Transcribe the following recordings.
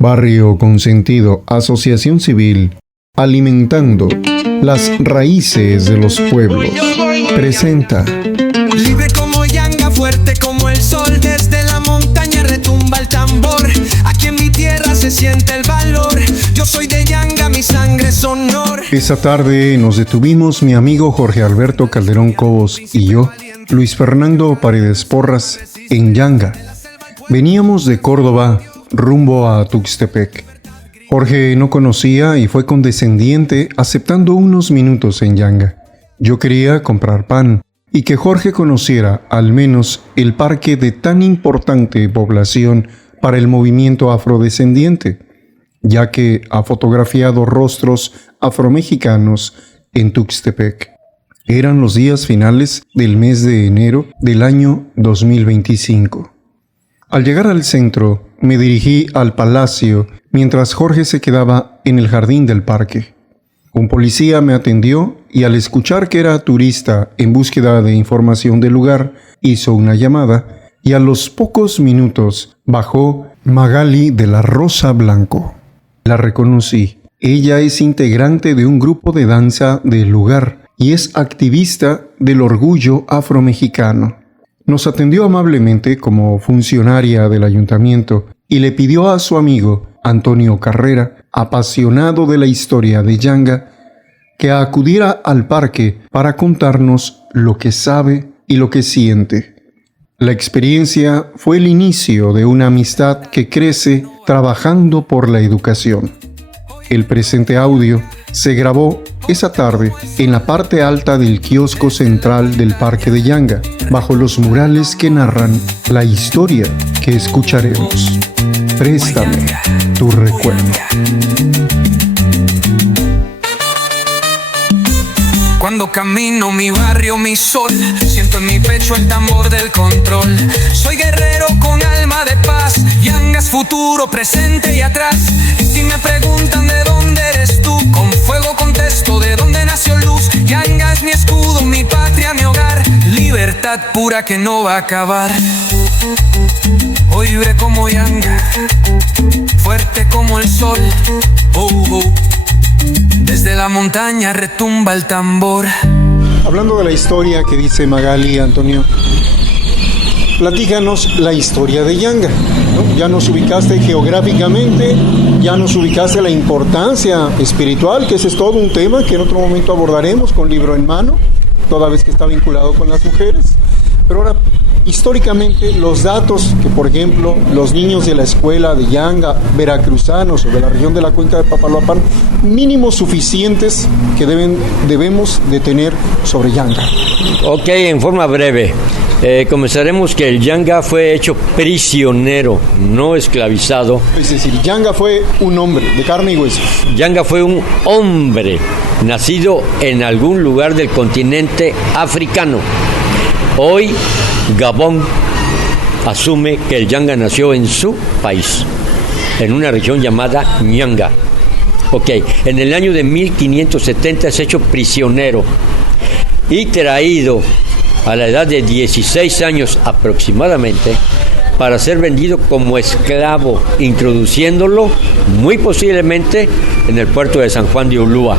Barrio Consentido, asociación civil, alimentando las raíces de los pueblos. Presenta. Libre como Yanga, fuerte como el sol, desde la montaña retumba el tambor. Aquí en mi tierra se siente el valor. Yo soy de Yanga, mi sangre es honor. Esa tarde nos detuvimos mi amigo Jorge Alberto Calderón Cobos y yo, Luis Fernando Paredes Porras, en Yanga. Veníamos de Córdoba rumbo a Tuxtepec. Jorge no conocía y fue condescendiente aceptando unos minutos en Yanga. Yo quería comprar pan y que Jorge conociera al menos el parque de tan importante población para el movimiento afrodescendiente, ya que ha fotografiado rostros afromexicanos en Tuxtepec. Eran los días finales del mes de enero del año 2025. Al llegar al centro, me dirigí al palacio mientras Jorge se quedaba en el jardín del parque. Un policía me atendió y al escuchar que era turista en búsqueda de información del lugar, hizo una llamada y a los pocos minutos bajó Magali de la Rosa Blanco. La reconocí. Ella es integrante de un grupo de danza del lugar y es activista del orgullo afromexicano. Nos atendió amablemente como funcionaria del ayuntamiento y le pidió a su amigo Antonio Carrera, apasionado de la historia de Yanga, que acudiera al parque para contarnos lo que sabe y lo que siente. La experiencia fue el inicio de una amistad que crece trabajando por la educación. El presente audio se grabó esa tarde en la parte alta del kiosco central del Parque de Yanga, bajo los murales que narran la historia que escucharemos. Préstame tu recuerdo. Cuando camino mi barrio, mi sol, siento en mi pecho el tambor del control. Soy guerrero con alma de paz, Yanga es futuro, presente y atrás. Y si me preguntan de dónde eres tú, con fuego contesto de dónde nació luz. Yanga es mi escudo, mi patria, mi hogar, libertad pura que no va a acabar. Hoy vibré como Yanga, fuerte como el sol. Desde la montaña retumba el tambor. Hablando de la historia que dice Magali, Antonio, platícanos la historia de Yanga, ¿no? Ya nos ubicaste geográficamente, ya nos ubicaste la importancia espiritual, que ese es todo un tema que en otro momento abordaremos con libro en mano, toda vez que está vinculado con las mujeres. Pero ahora, históricamente, los datos que, por ejemplo, los niños de la escuela de Yanga, veracruzanos o de la región de la cuenca de Papaloapan, mínimos suficientes que debemos de tener sobre Yanga. Ok, en forma breve. Comenzaremos que el Yanga fue hecho prisionero, no esclavizado. Es decir, Yanga fue un hombre de carne y hueso. Yanga fue un hombre nacido en algún lugar del continente africano. Hoy, Gabón asume que el Yanga nació en su país, en una región llamada Ñanga. Ok, en el año de 1570 es hecho prisionero y traído a la edad de 16 años aproximadamente para ser vendido como esclavo, introduciéndolo muy posiblemente en el puerto de San Juan de Ulúa,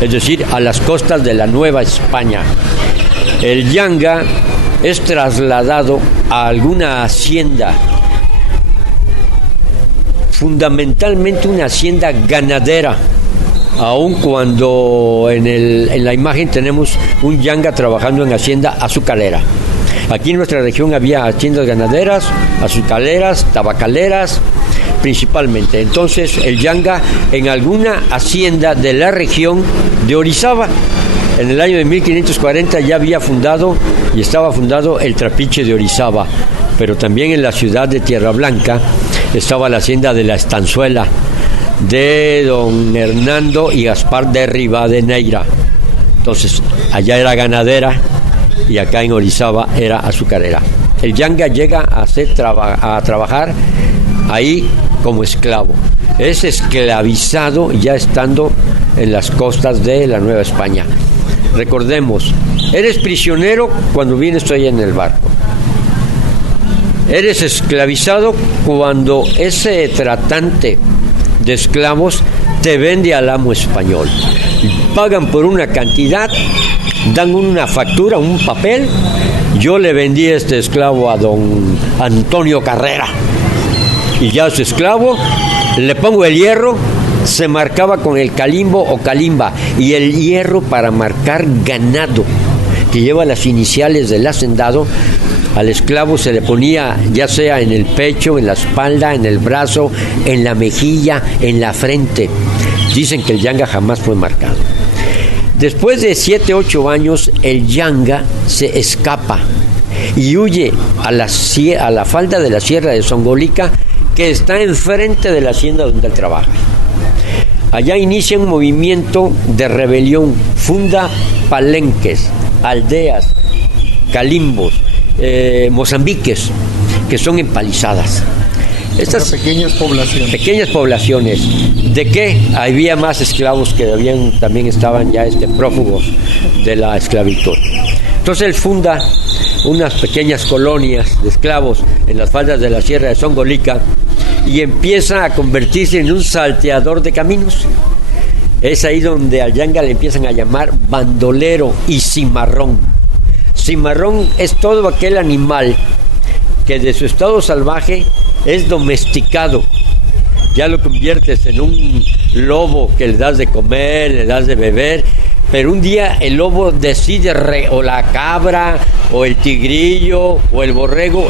es decir, a las costas de la Nueva España. El Yanga es trasladado a alguna hacienda, fundamentalmente una hacienda ganadera, aun cuando en la imagen tenemos un Yanga trabajando en hacienda azucarera. Aquí en nuestra región había haciendas ganaderas, azucareras, tabacaleras, principalmente. Entonces el Yanga en alguna hacienda de la región de Orizaba. En el año de 1540 ya había fundado y estaba fundado el Trapiche de Orizaba, pero también en la ciudad de Tierra Blanca estaba la hacienda de la Estanzuela de don Hernando y Gaspar de Rivadeneira. Entonces allá era ganadera y acá en Orizaba era azucarera. El Yanga llega a trabajar ahí como esclavo. Es esclavizado ya estando en las costas de la Nueva España. Recordemos, eres prisionero cuando vienes tú ahí en el barco. Eres esclavizado cuando ese tratante de esclavos te vende al amo español. Pagan por una cantidad, dan una factura, un papel. Yo le vendí este esclavo a don Antonio Carrera. Y ya su esclavo, le pongo el hierro, se marcaba con el calimbo o calimba. Y el hierro para marcar ganado, que lleva las iniciales del hacendado, al esclavo se le ponía ya sea en el pecho, en la espalda, en el brazo, en la mejilla, en la frente. Dicen que el yanga jamás fue marcado. Después de 7, 8 años, el yanga se escapa y huye a la falda de la Sierra de Zongolica, que está enfrente de la hacienda donde él trabaja. Allá inicia un movimiento de rebelión, funda palenques, aldeas, calimbos, mozambiques, que son empalizadas. Estas pequeñas poblaciones. ¿De qué? Había más esclavos que también estaban ya prófugos de la esclavitud. Entonces él funda unas pequeñas colonias de esclavos en las faldas de la Sierra de Zongolica y empieza a convertirse en un salteador de caminos. Es ahí donde al yanga le empiezan a llamar bandolero y cimarrón. Cimarrón es todo aquel animal que de su estado salvaje es domesticado. Ya lo conviertes en un lobo que le das de comer, le das de beber, pero un día el lobo decide, o la cabra, o el tigrillo, o el borrego,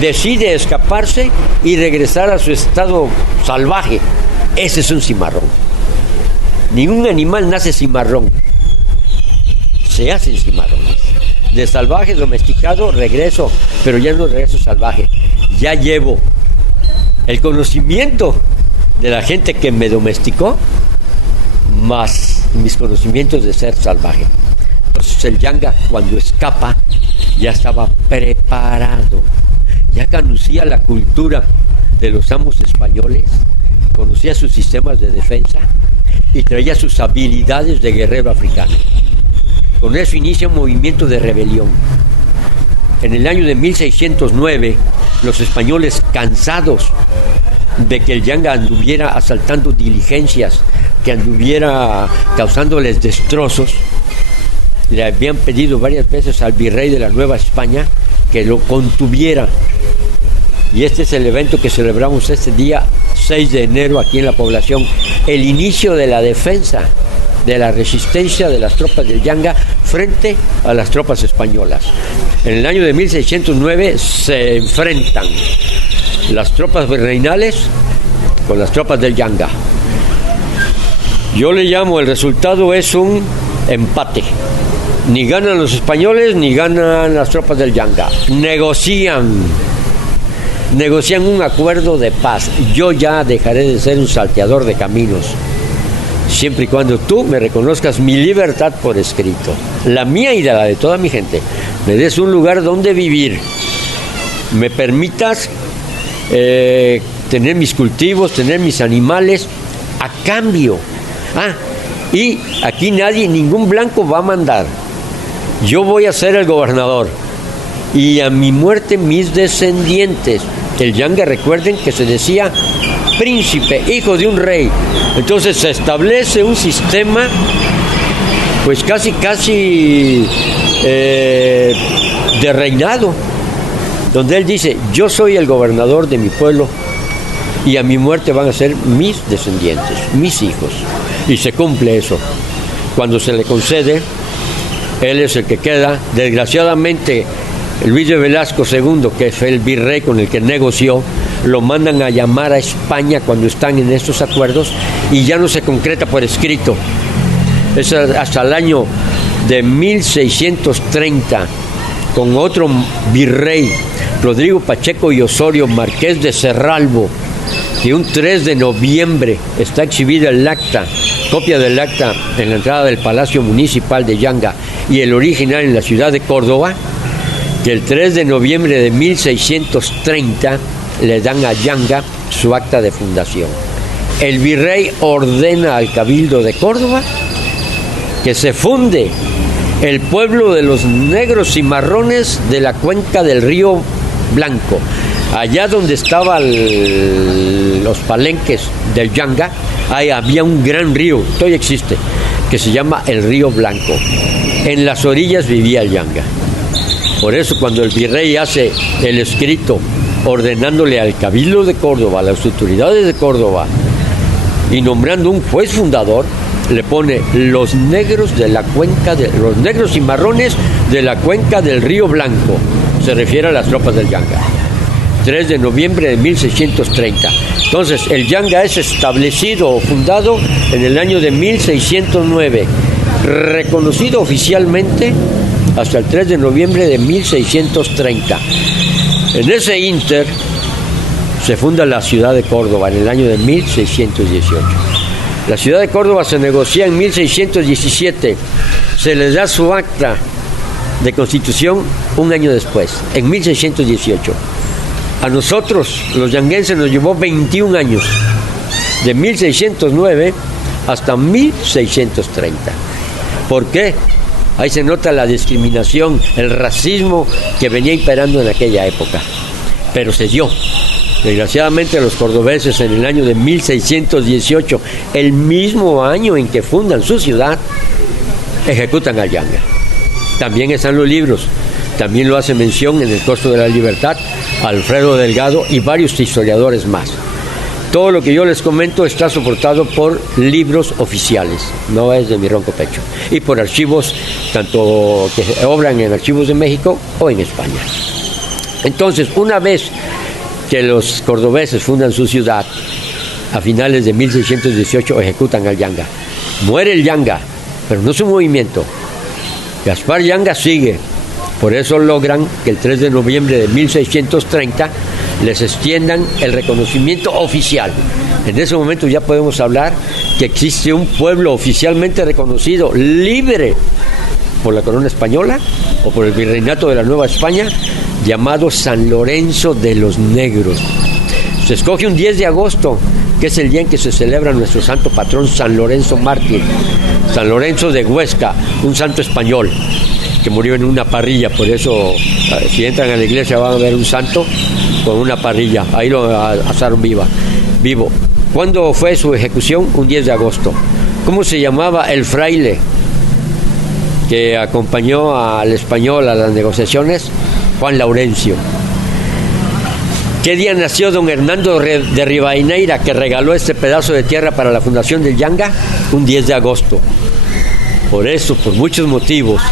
decide escaparse y regresar a su estado salvaje. Ese es un cimarrón. Ningún animal nace cimarrón. Se hacen cimarrones. De salvaje, domesticado, regreso, pero ya no regreso salvaje. Ya llevo el conocimiento de la gente que me domesticó, más mis conocimientos de ser salvaje. Entonces el yanga, cuando escapa, ya estaba preparado. Ya conocía la cultura de los amos españoles, conocía sus sistemas de defensa y traía sus habilidades de guerrero africano. Con eso inicia un movimiento de rebelión. En el año de 1609, los españoles, cansados de que el yanga anduviera asaltando diligencias, que anduviera causándoles destrozos, le habían pedido varias veces al virrey de la Nueva España que lo contuviera. Y este es el evento que celebramos este día 6 de enero aquí en la población, el inicio de la defensa, de la resistencia de las tropas del yanga frente a las tropas españolas. En el año de 1609 se enfrentan las tropas virreinales con las tropas del yanga. Yo le llamo, el resultado es un empate. Ni ganan los españoles ni ganan las tropas del yanga. Negocian un acuerdo de paz. Yo ya dejaré de ser un salteador de caminos, siempre y cuando tú me reconozcas mi libertad por escrito, la mía y la de toda mi gente. Me des un lugar donde vivir, me permitas tener mis cultivos, tener mis animales a cambio. Y aquí ningún blanco va a mandar. Yo voy a ser el gobernador y a mi muerte mis descendientes. El yanga, recuerden que se decía príncipe, hijo de un rey. Entonces se establece un sistema pues casi de reinado, donde él dice: yo soy el gobernador de mi pueblo y a mi muerte van a ser mis descendientes, mis hijos. Y se cumple eso. Cuando se le concede, él es el que queda. Desgraciadamente, Luis de Velasco II, que fue el virrey con el que negoció, lo mandan a llamar a España cuando están en estos acuerdos y ya no se concreta por escrito. Es hasta el año de 1630, con otro virrey, Rodrigo Pacheco y Osorio, marqués de Cerralbo, que un 3 de noviembre está exhibida el acta, copia del acta en la entrada del Palacio Municipal de Yanga y el original en la ciudad de Córdoba, que el 3 de noviembre de 1630 le dan a Yanga su acta de fundación. El virrey ordena al Cabildo de Córdoba que se funde el pueblo de los negros cimarrones de la cuenca del río Blanco. Allá donde estaban los palenques del Yanga, ahí había un gran río, todavía existe, que se llama el Río Blanco. En las orillas vivía el Yanga. Por eso cuando el virrey hace el escrito ordenándole al Cabildo de Córdoba, a las autoridades de Córdoba, y nombrando un juez fundador, le pone los negros y marrones de la cuenca del Río Blanco. Se refiere a las tropas del Yanga. 3 de noviembre de 1630. Entonces, el Yanga es establecido o fundado en el año de 1609, reconocido oficialmente hasta el 3 de noviembre de 1630. En ese inter se funda la ciudad de Córdoba en el año de 1618. La ciudad de Córdoba se negocia en 1617, se les da su acta de constitución un año después, en 1618. A nosotros, los yanguenses, nos llevó 21 años, de 1609 hasta 1630. ¿Por qué? Ahí se nota la discriminación, el racismo que venía imperando en aquella época. Pero se dio. Desgraciadamente los cordobeses en el año de 1618, el mismo año en que fundan su ciudad, ejecutan al Yanga. También están los libros. También lo hace mención en El Costo de la Libertad Alfredo Delgado y varios historiadores más. Todo lo que yo les comento está soportado por libros oficiales, no es de mi ronco pecho, y por archivos, tanto que obran en archivos de México o en España. Entonces, una vez que los cordobeses fundan su ciudad, a finales de 1618 ejecutan al Yanga. Muere el Yanga, pero no su movimiento. Gaspar Yanga sigue. Por eso logran que el 3 de noviembre de 1630 les extiendan el reconocimiento oficial. En ese momento ya podemos hablar que existe un pueblo oficialmente reconocido, libre por la corona española o por el virreinato de la Nueva España, llamado San Lorenzo de los Negros. Se escoge un 10 de agosto, que es el día en que se celebra nuestro santo patrón San Lorenzo Mártir, San Lorenzo de Huesca, un santo español que murió en una parrilla. Por eso, si entran a la iglesia van a ver un santo con una parrilla. Ahí lo asaron vivo. ¿Cuándo fue su ejecución? Un 10 de agosto. ¿Cómo se llamaba el fraile que acompañó al español a las negociaciones? Juan Laurencio. ¿Qué día nació don Hernando de Ribaineira, que regaló este pedazo de tierra para la fundación del Yanga? Un 10 de agosto. Por eso, por muchos motivos,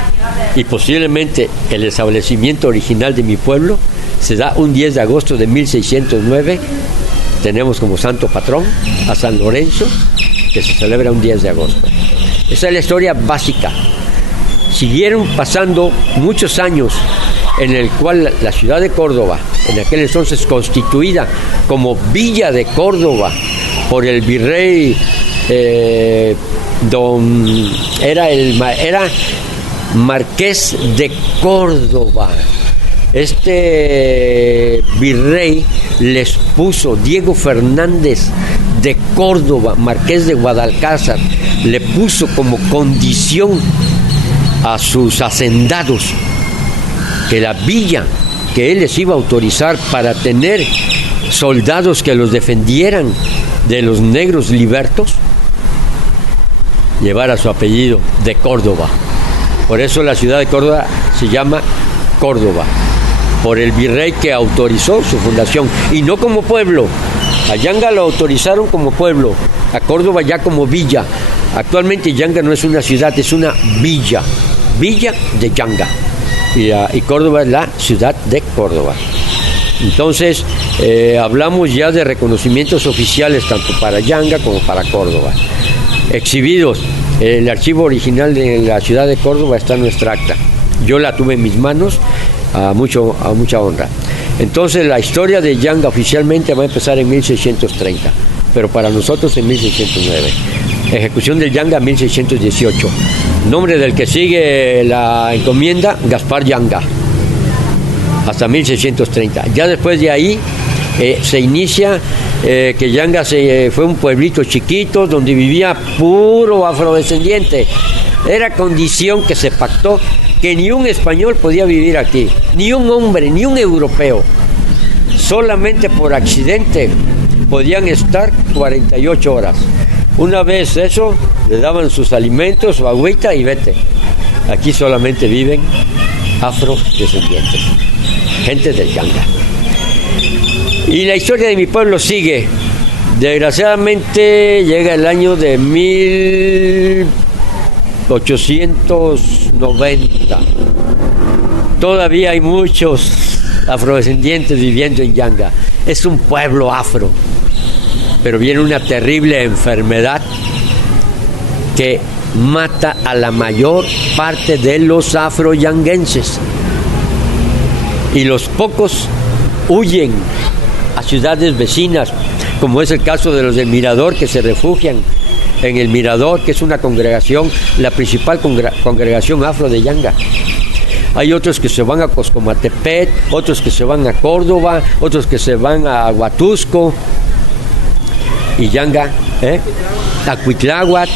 y posiblemente el establecimiento original de mi pueblo se da un 10 de agosto de 1609. Tenemos como santo patrón a San Lorenzo, que se celebra un 10 de agosto. Esa es la historia básica. Siguieron pasando muchos años en el cual la ciudad de Córdoba, en aquel entonces constituida como Villa de Córdoba por el virrey era Marqués de Córdoba. Este virrey les puso, Diego Fernández de Córdoba, Marqués de Guadalcázar, le puso como condición a sus hacendados que la villa que él les iba a autorizar para tener soldados que los defendieran de los negros libertos, llevara su apellido de Córdoba. Por eso la ciudad de Córdoba se llama Córdoba, por el virrey que autorizó su fundación, y no como pueblo. A Yanga lo autorizaron como pueblo, a Córdoba ya como villa. Actualmente Yanga no es una ciudad, es una villa de Yanga. Y Córdoba es la ciudad de Córdoba. Entonces, hablamos ya de reconocimientos oficiales tanto para Yanga como para Córdoba. Exhibidos, el archivo original de la ciudad de Córdoba está en nuestra acta. Yo la tuve en mis manos a mucha honra. Entonces, la historia de Yanga oficialmente va a empezar en 1630, pero para nosotros en 1609. Ejecución del Yanga 1618. Nombre del que sigue la encomienda, Gaspar Yanga, hasta 1630. Ya después de ahí se inicia que Yanga fue un pueblito chiquito donde vivía puro afrodescendiente. Era condición que se pactó que ni un español podía vivir aquí, ni un hombre, ni un europeo. solamente por accidente podían estar 48 horas. Una vez eso, le daban sus alimentos, su agüita y vete. Aquí solamente viven afrodescendientes, gente del Yanga. Y la historia de mi pueblo sigue. Desgraciadamente llega el año de 1890. Todavía hay muchos afrodescendientes viviendo en Yanga. Es un pueblo afro, pero viene una terrible enfermedad que mata a la mayor parte de los afroyanguenses. Y los pocos huyen a ciudades vecinas, como es el caso de los del Mirador, que se refugian en el Mirador, que es una congregación, la principal congregación afro de Yanga. Hay otros que se van a Coscomatepet, otros que se van a Córdoba, otros que se van a Huatusco y Yanga, a Cuitláhuac,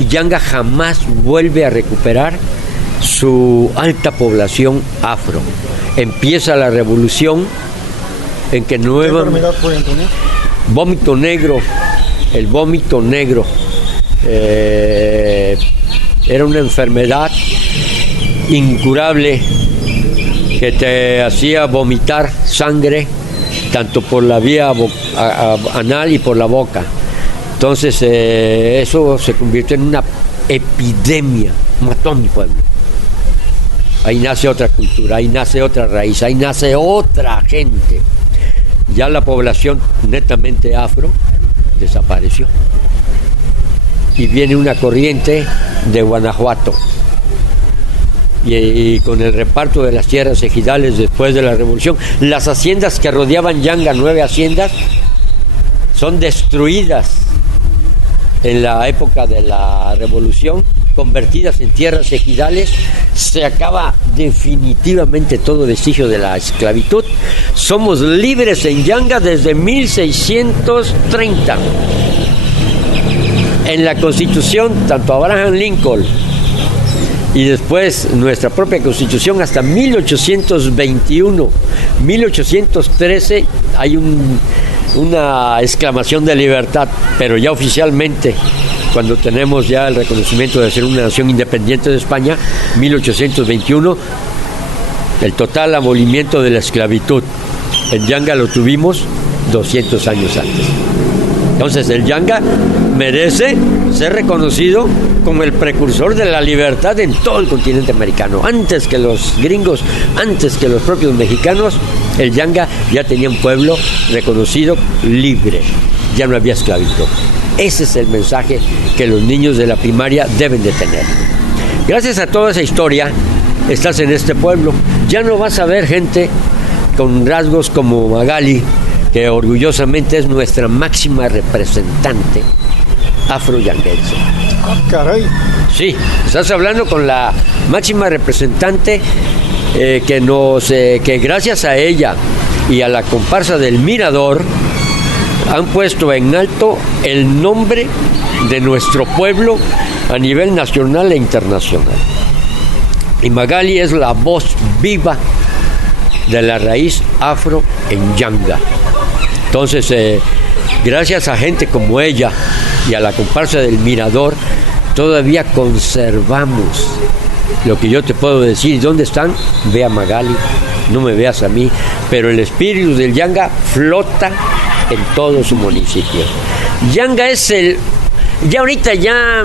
y Yanga jamás vuelve a recuperar su alta población afro. Empieza la revolución en que nueva... ¿Qué enfermedad fue, Antonio? Vómito negro, el vómito negro. Era una enfermedad incurable que te hacía vomitar sangre tanto por la vía anal y por la boca. Entonces eso se convirtió en una epidemia, mató a mi pueblo. Ahí nace otra cultura, ahí nace otra raíz, ahí nace otra gente. Ya la población netamente afro desapareció. Y viene una corriente de Guanajuato. Y con el reparto de las tierras ejidales después de la revolución, las haciendas que rodeaban Yanga, 9 haciendas, son destruidas en la época de la revolución, convertidas en tierras ejidales. Se acaba definitivamente todo vestigio de la esclavitud. Somos libres en Yanga desde 1630. En la Constitución, tanto Abraham Lincoln y después nuestra propia Constitución hasta 1821, 1813 hay una exclamación de libertad, pero ya oficialmente, cuando tenemos ya el reconocimiento de ser una nación independiente de España, 1821, el total abolimiento de la esclavitud. En Yanga lo tuvimos 200 años antes. Entonces el Yanga merece ser reconocido como el precursor de la libertad en todo el continente americano. Antes que los gringos, antes que los propios mexicanos, el Yanga ya tenía un pueblo reconocido, libre. Ya no había esclavitud. Ese es el mensaje que los niños de la primaria deben de tener. Gracias a toda esa historia, estás en este pueblo. Ya no vas a ver gente con rasgos como Magali, que orgullosamente es nuestra máxima representante afroyanguense. Ah, caray. Sí, estás hablando con la máxima representante que gracias a ella y a la comparsa del Mirador han puesto en alto el nombre de nuestro pueblo a nivel nacional e internacional. Y Magali es la voz viva de la raíz afro en Yanga. Entonces, gracias a gente como ella y a la comparsa del Mirador, todavía conservamos lo que yo te puedo decir. ¿Dónde están? Ve a Magali, no me veas a mí, pero el espíritu del Yanga flota en todo su municipio. Yanga es ya ahorita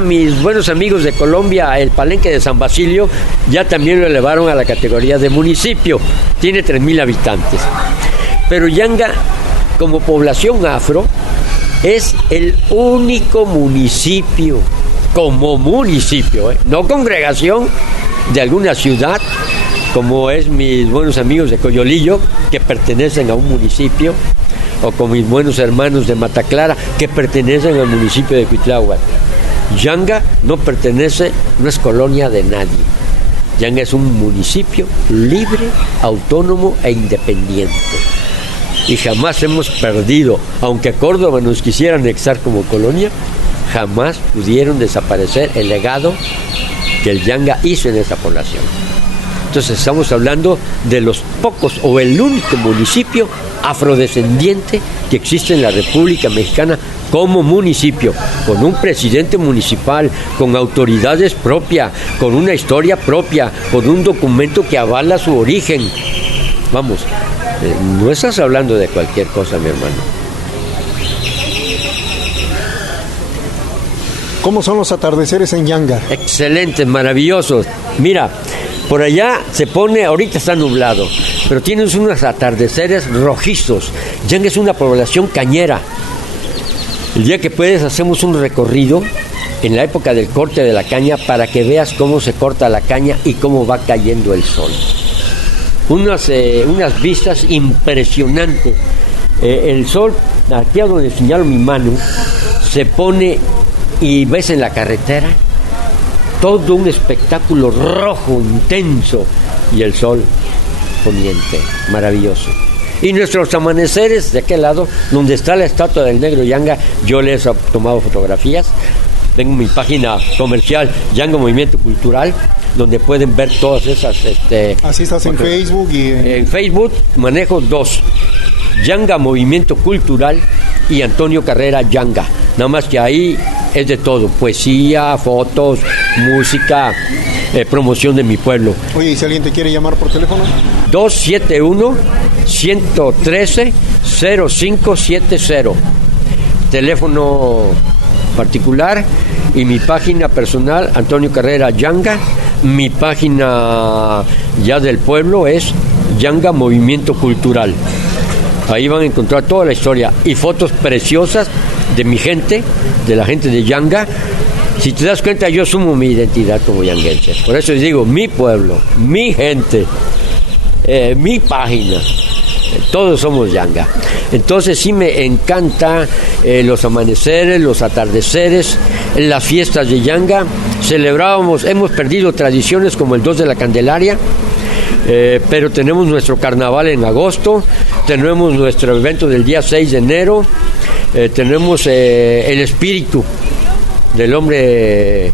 mis buenos amigos de Colombia, el Palenque de San Basilio, ya también lo elevaron a la categoría de municipio. Tiene 3,000 habitantes. Pero Yanga, como población afro, es el único municipio, como municipio, no congregación de alguna ciudad, como es mis buenos amigos de Coyolillo, que pertenecen a un municipio, o con mis buenos hermanos de Mataclara, que pertenecen al municipio de Cuitláhuac. Yanga no pertenece, no es colonia de nadie. Yanga es un municipio libre, autónomo e independiente. Y jamás hemos perdido, aunque Córdoba nos quisiera anexar como colonia, jamás pudieron desaparecer el legado que el Yanga hizo en esa población. Entonces estamos hablando de los pocos o el único municipio afrodescendiente que existe en la República Mexicana como municipio, con un presidente municipal, con autoridades propias, con una historia propia, con un documento que avala su origen. Vamos, no estás hablando de cualquier cosa, mi hermano. ¿Cómo son los atardeceres en Yanga? Excelentes, maravillosos. Mira, por allá se pone, ahorita está nublado, pero tienes unos atardeceres rojizos. Yanga es una población cañera. El día que puedes hacemos un recorrido en la época del corte de la caña para que veas cómo se corta la caña y cómo va cayendo el sol. Unas vistas impresionantes. El sol, aquí a donde señalo mi mano, se pone y ves en la carretera todo un espectáculo rojo, intenso, y el sol poniente, maravilloso. Y nuestros amaneceres de aquel lado, donde está la estatua del negro Yanga, yo les he tomado fotografías. Tengo mi página comercial, Yanga Movimiento Cultural, donde pueden ver todas esas... Así estás en Facebook y... En Facebook manejo dos, Yanga Movimiento Cultural y Antonio Carrera Yanga. Nada más que ahí es de todo, poesía, fotos, música, promoción de mi pueblo. Oye, ¿y si alguien te quiere llamar por teléfono? 271-113-0570. Teléfono particular y mi página personal, Antonio Carrera Yanga. Mi página ya del pueblo es Yanga Movimiento Cultural. Ahí van a encontrar toda la historia y fotos preciosas de mi gente, de la gente de Yanga. Si te das cuenta, yo asumo mi identidad como yanguense. Por eso les digo, mi pueblo, mi gente, mi página, todos somos Yanga. Entonces sí me encanta los amaneceres, los atardeceres, las fiestas de Yanga. Celebrábamos, hemos perdido tradiciones como el 2 de la Candelaria, pero tenemos nuestro carnaval en agosto, tenemos nuestro evento del día 6 de enero, tenemos el espíritu del hombre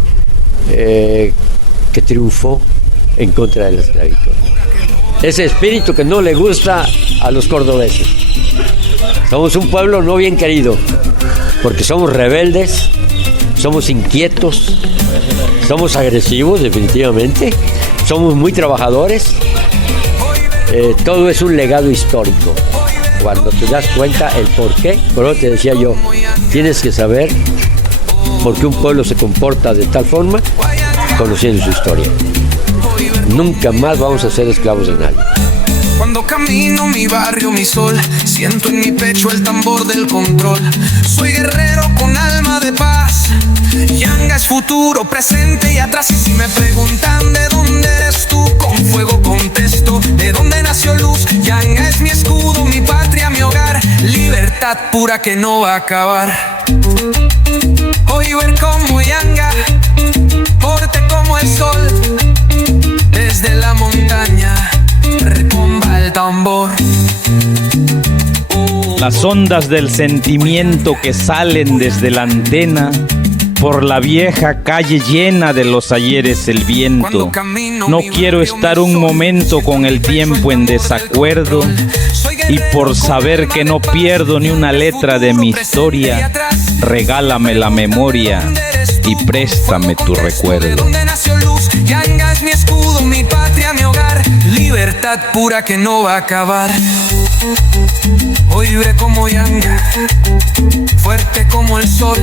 que triunfó en contra de la esclavitud. Ese espíritu que no le gusta a los cordobeses. Somos un pueblo no bien querido, porque somos rebeldes, somos inquietos, somos agresivos definitivamente, somos muy trabajadores. Todo es un legado histórico. Cuando te das cuenta el por qué, por eso te decía yo, tienes que saber por qué un pueblo se comporta de tal forma, conociendo su historia. Nunca más vamos a ser esclavos de nadie. Cuando camino mi barrio, mi sol, siento en mi pecho el tambor del control. Soy guerrero con alma de paz. Yanga es futuro, presente y atrás. Y si me preguntan de dónde eres tú, con fuego contesto, de dónde nació luz. Yanga es mi escudo, mi patria, mi hogar. Libertad pura que no va a acabar. Hoy ver como Yanga, porte como el sol. Desde la montaña retumba el tambor. Las ondas del sentimiento que salen desde la antena, por la vieja calle llena de los ayeres el viento. No quiero estar un momento con el tiempo en desacuerdo, y por saber que no pierdo ni una letra de mi historia, regálame la memoria y préstame tu recuerdo. Yanga es mi escudo, mi patria, mi hogar. Libertad pura que no va a acabar. Hoy vive como Yanga, fuerte como el sol.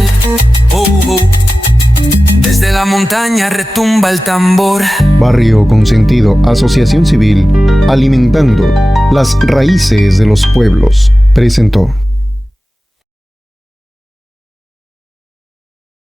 Desde la montaña retumba el tambor. Barrio Consentido, asociación civil, alimentando las raíces de los pueblos, presentó.